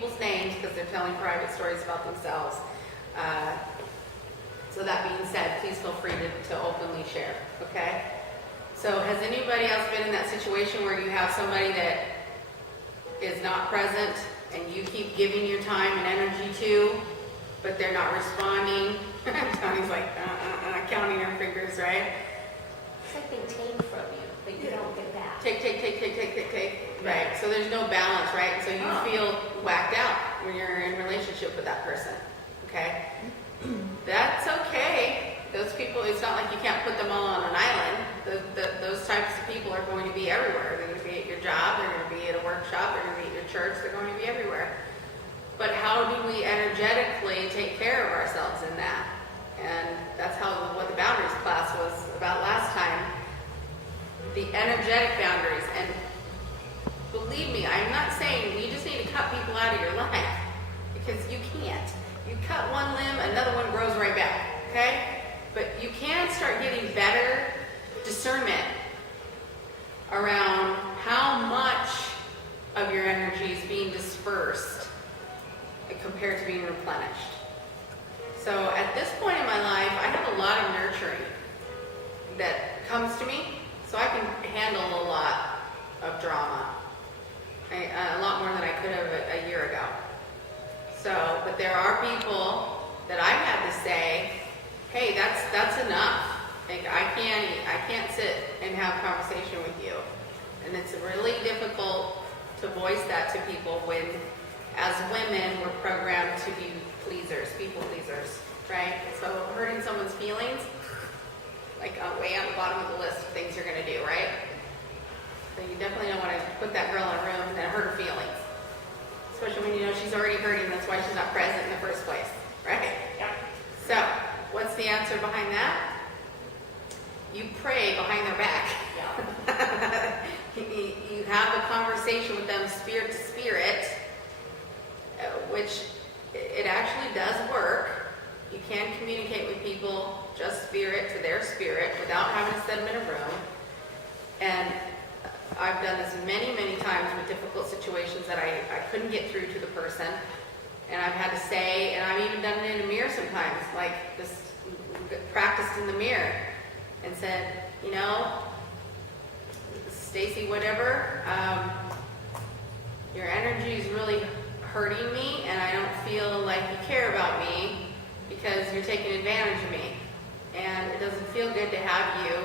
people's names because they're telling private stories about themselves. So that being said, please feel free to openly share, okay? So has anybody else been in that situation where you have somebody that is not present and you keep giving your time and energy to, but they're not responding? Tony's like, counting her fingers, right? It's like they take from you, but you don't get back. Take. Right. So there's no balance, right? So you feel whacked out when you're in a relationship with that person. Okay? That's okay. Those people, it's not like you can't put them all on an island. Those types of people are going to be everywhere. They're going to be at your job, they're going to be at a workshop, they're going to be at your church, they're going to be everywhere. But how do we energetically take care of ourselves in that? And that's what the boundaries class was about last time. The energetic boundaries. And believe me, I'm not saying you just need to cut people out of your life, because you can't. You cut one limb, another one grows right back, okay? But you can start getting better discernment around how much of your energy is being dispersed compared to being replenished. So at this point in my life, I have a lot of nurturing that comes to me, so I can handle a lot of drama. A lot more than I could have a year ago. So, but there are people that I've had to say, hey, that's enough. Like I can't sit and have a conversation with you. And it's really difficult to voice that to people when, as women, we're programmed to be pleasers, people pleasers, right? So hurting someone's feelings, like way on the bottom of the list of things you're gonna do, right? So you definitely don't want to put that girl in a room and hurt her feelings. Especially when you know she's already hurting, that's why she's not present in the first place, right? Yeah. So, what's the answer behind that? You pray behind their back. Yeah. You have a conversation with them spirit to spirit, which it actually does work. You can communicate with people just spirit to their spirit without having to set them in a room. And I've done this many, many times with difficult situations that I couldn't get through to the person. And I've had to say, and I've even done it in a mirror sometimes, like this, practiced in the mirror and said, you know, Stacy, whatever, your energy is really hurting me and I don't feel like you care about me because you're taking advantage of me. And it doesn't feel good to have you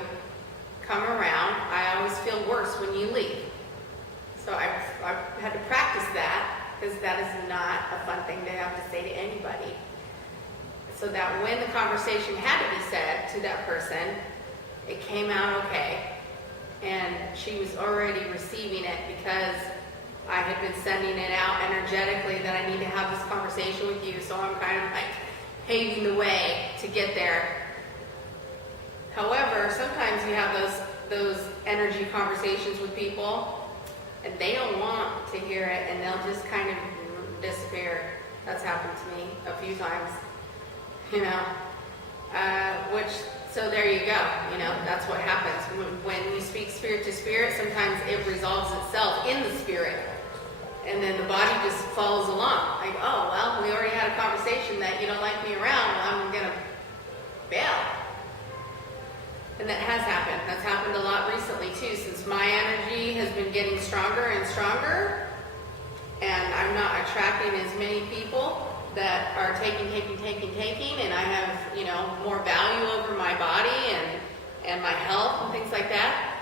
come around. I always feel worse when you leave. So I've had to practice that, because that is not a fun thing to have to say to anybody. So that when the conversation had to be said to that person, it came out okay. And she was already receiving it because I had been sending it out energetically that I need to have this conversation with you. So I'm kind of like paving the way to get there. However, sometimes you have those energy conversations with people and they don't want to hear it and they'll just kind of disappear. That's happened to me a few times, you know, so there you go, you know, that's what happens. When you speak spirit to spirit, sometimes it resolves itself in the spirit. And then the body just follows along. Like, oh, well, we already had a conversation that you don't like me around, well, I'm going to bail. And that has happened. That's happened a lot recently too, since my energy has been getting stronger and stronger. And I'm not attracting as many people that are taking, and I have, you know, more value over my body and my health and things like that.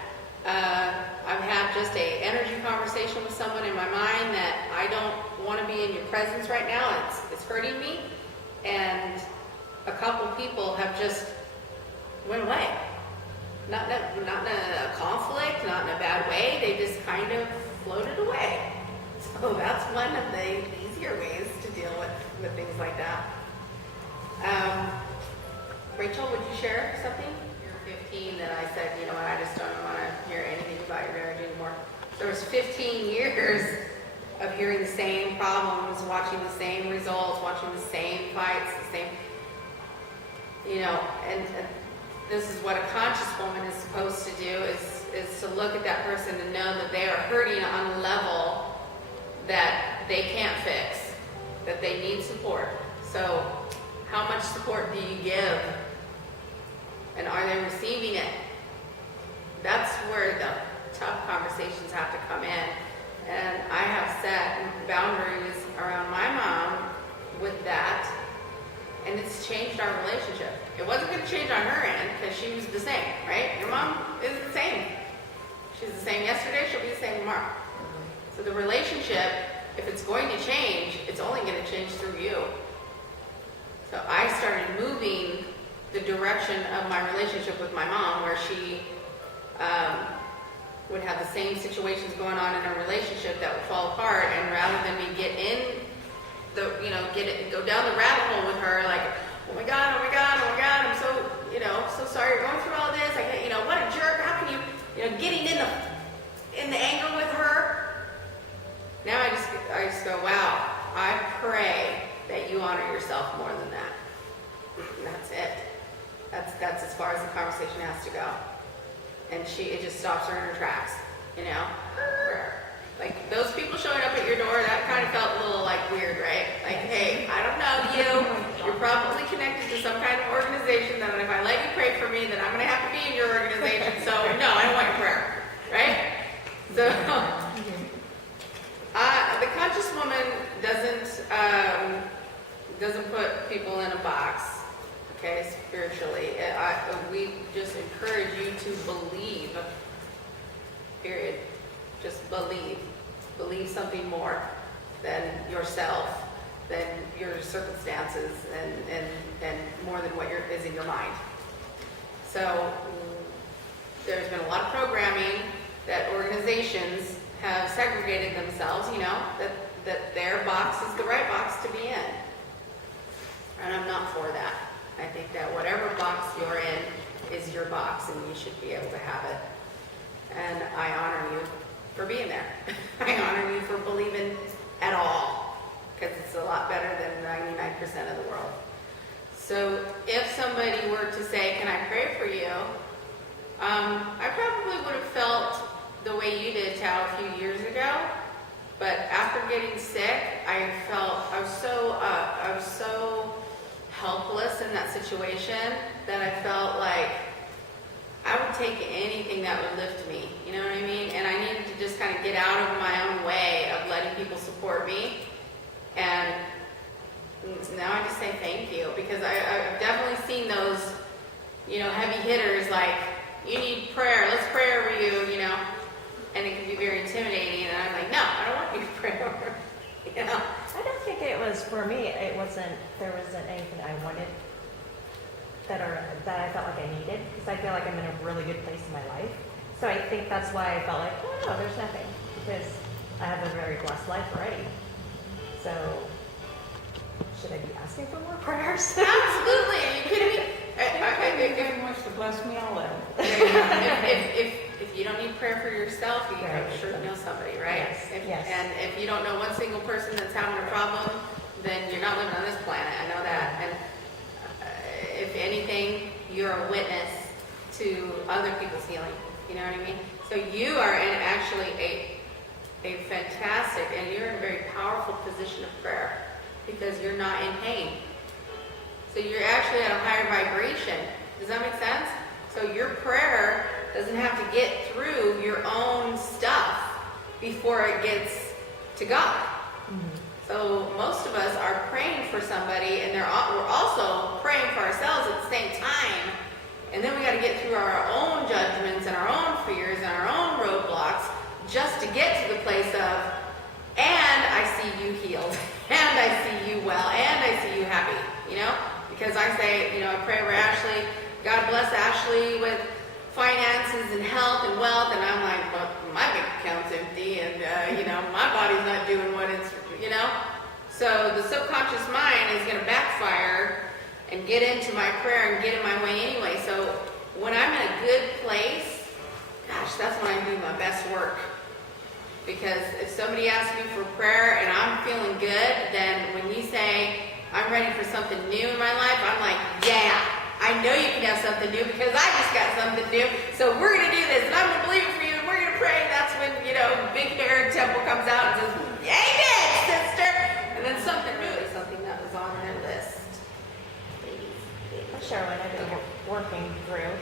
I've had just a energy conversation with someone in my mind that I don't want to be in your presence right now. It's hurting me. And a couple people have just went away. Not in a conflict, not in a bad way. They just kind of floated away. So that's one of the easier ways to deal with things like that. Rachel, would you share something? You're 15 that I said, you know what, I just don't want to hear anything about your marriage anymore. There was 15 years of hearing the same problems, watching the same results, watching the same fights, the same, you know, and this is what a conscious woman is supposed to do, is to look at that person and know that they are hurting on a level that they can't fix. that they need support. So how much support do you give? And are they receiving it? That's where the tough conversations have to come in. And I have set boundaries around my mom with that, and it's changed our relationship. It wasn't going to change on her end because she was the same, right? Your mom is the same. She's the same yesterday, she'll be the same tomorrow. So the relationship, if it's going to change, it's only going to change through you. So I started moving the direction of my relationship with my mom, where she would have the same situations going on in a relationship that would fall apart, and rather than me get in the, go down the rabbit hole with her, like, oh my God, I'm so, so sorry you're going through all this. I can't, what a jerk. How can you, getting in the anger with her. Now I just go, wow, I pray that you honor yourself more than that. And that's it. That's as far as the conversation has to go. And it just stops her in her tracks, Like those people showing up at your door, that kind of felt a little like weird, right? Like, hey, I don't know you. You're probably connected to some kind of organization that if I let you pray for me, then I'm going to have to be in your organization. So no, I don't want your prayer, right? So the conscious woman doesn't put people in a box. Okay, spiritually, we just encourage you to believe. Period. Just believe. Believe something more than yourself, than your circumstances, and more than what is in your mind. So there's been a lot of programming that organizations have segregated themselves, that their box is the right box to be in. And I'm not for that. I think that whatever box you're in is your box, and you should be able to have it. And I honor you for being there. I honor you for believing at all, because it's a lot better than 99% of the world. So if somebody were to say, can I pray for you? I probably would have felt the way you did, Tao, a few years ago. But after getting sick, I was so helpless in that situation that I felt like I would take anything that would lift me, you know what I mean? And I needed to just kind of get out of my own way of letting people support me. And now I just say thank you, because I've definitely seen those, heavy hitters, like, you need prayer, let's pray over you, and it can be very intimidating. And I'm like, no, I don't want you to pray over, I don't think it was, for me, there wasn't anything I wanted that I felt like I needed, because I feel like I'm in a really good place in my life. So I think that's why I felt like, oh no, there's nothing, because I have a very blessed life already. So should I be asking for more prayers? Absolutely. Are you kidding me? Very much to bless me all in. If you don't need prayer for yourself, I'm sure you know somebody, right? Yes. And if you don't know one single person that's having a problem, then you're not living on this planet. I know that. And if anything, you're a witness to other people's healing. You know what I mean? So you are in actually a fantastic, and you're in a very powerful position of prayer, because you're not in pain. So you're actually at a higher vibration. Does that make sense? So your prayer doesn't have to get through your own stuff before it gets to God. Mm-hmm. So most of us are praying for somebody, and we're also praying for ourselves at the same time. And then we got to get through our own judgments and our own fears and our own roadblocks just to get to the place of, and I see you healed, and I see you well, and I see you happy, Because I say, I pray over Ashley, God bless Ashley with finances and health and wealth, and I'm like, well, my bank account's empty, and, my body's not doing what it's, So the subconscious mind is going to backfire and get into my prayer and get in my way anyway. So when I'm in a good place, gosh, that's when I'm doing my best work. Because if somebody asks me for prayer and I'm feeling good, then when you say, I'm ready for something new in my life, I'm like, yeah, I know you can have something new because I just got something new. So we're going to do this, and I'm going to believe it for you, and we're going to pray. And that's when, big hair temple comes out and says, amen, sister. And then something new. working through.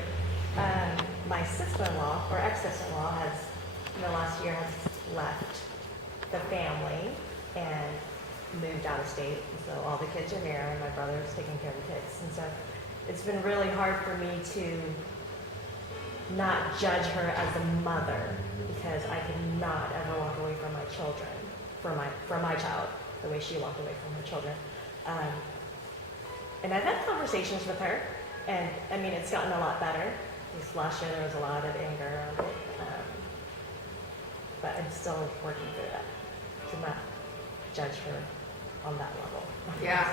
My sister-in-law, or ex-sister-in-law, has, in the last year, has left the family and moved out of state. So all the kids are here, and my brother's taking care of the kids. And so it's been really hard for me to not judge her as a mother, because I could not ever walk away from my children, from my child, the way she walked away from her children. And I've had conversations with her, and I mean, it's gotten a lot better. This last year there was a lot of anger around it, but I'm still working through that, to not judge her on that level. Yeah.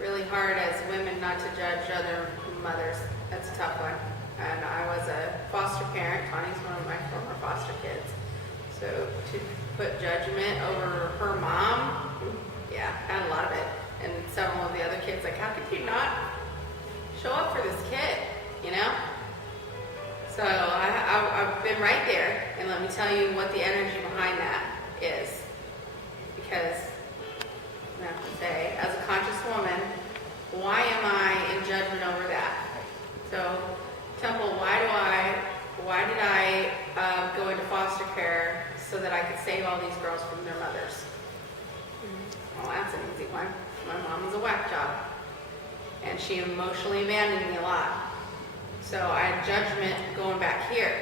Really hard as women not to judge other mothers. That's a tough one. And I was a foster parent. Connie's one of my former foster kids. So to put judgment over her mom, yeah, had a lot of it. And several of the other kids, like, how could you not show up for this kid, you know? So I've been right there, and let me tell you what the energy behind that is. Because I have to say, as a conscious woman, why am I in judgment over that? So, Temple, why did I go into foster care so that I could save all these girls from their mothers? Well, that's an easy one. My mom was a whack job, and she emotionally abandoned me a lot. So I had judgment going back here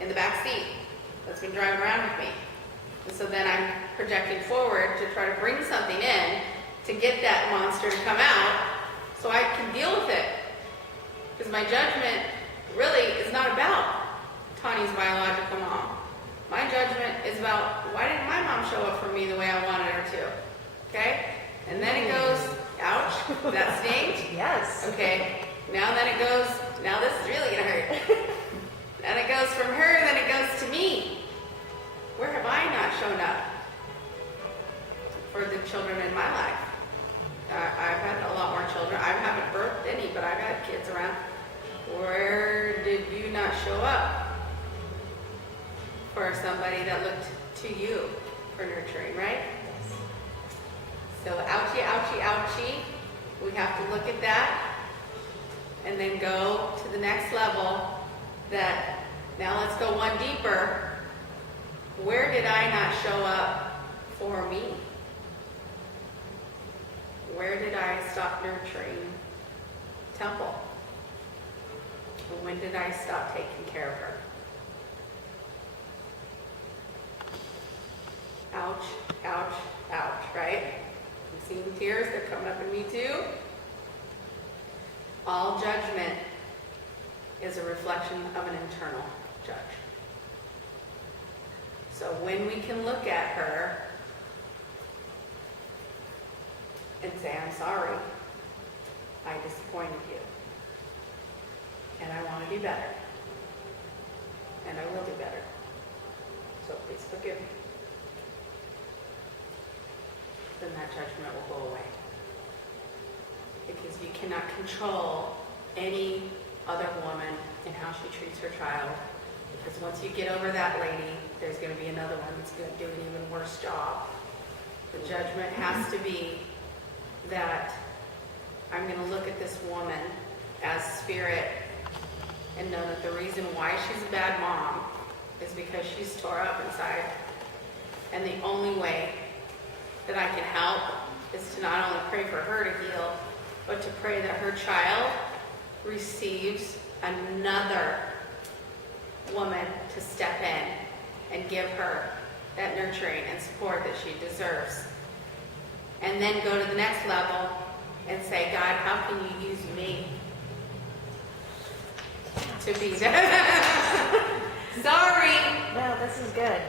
in the back seat that's been driving around with me. And so then I'm projecting forward to try to bring something in to get that monster to come out so I can deal with it. Because my judgment really is not about Tani's biological mom. My judgment is about, why didn't my mom show up for me the way I wanted her to? Okay? And then it goes, ouch, that stings? Yes. Okay. Now then it goes, now this is really gonna hurt. Then it goes from her, then it goes to me. Where have I not shown up for the children in my life? I've had a lot more children. I haven't birthed any, but I've had kids around. Where did you not show up for somebody that looked to you for nurturing, right? So ouchie, ouchie, ouchie. We have to look at that and then go to the next level. That now let's go one deeper. Where did I not show up for me? Where did I stop nurturing Temple? When did I stop taking care of her? Ouch, ouch, ouch, right? I'm seeing tears, they're coming up in me too. All judgment is a reflection of an internal judge. So when we can look at her and say, I'm sorry, I disappointed you, and I want to do better, and I will do better, so please forgive me, then that judgment will go away. Because you cannot control any other woman and how she treats her child. Because once you get over that lady, there's going to be another one that's going to do an even worse job. The judgment has to be that I'm going to look at this woman as spirit and know that the reason why she's a bad mom is because she's tore up inside. And the only way that I can help is to not only pray for her to heal, but to pray that her child receives another woman to step in and give her that nurturing and support that she deserves. And then go to the next level and say, God, how can you use me to be Sorry. No, this is good.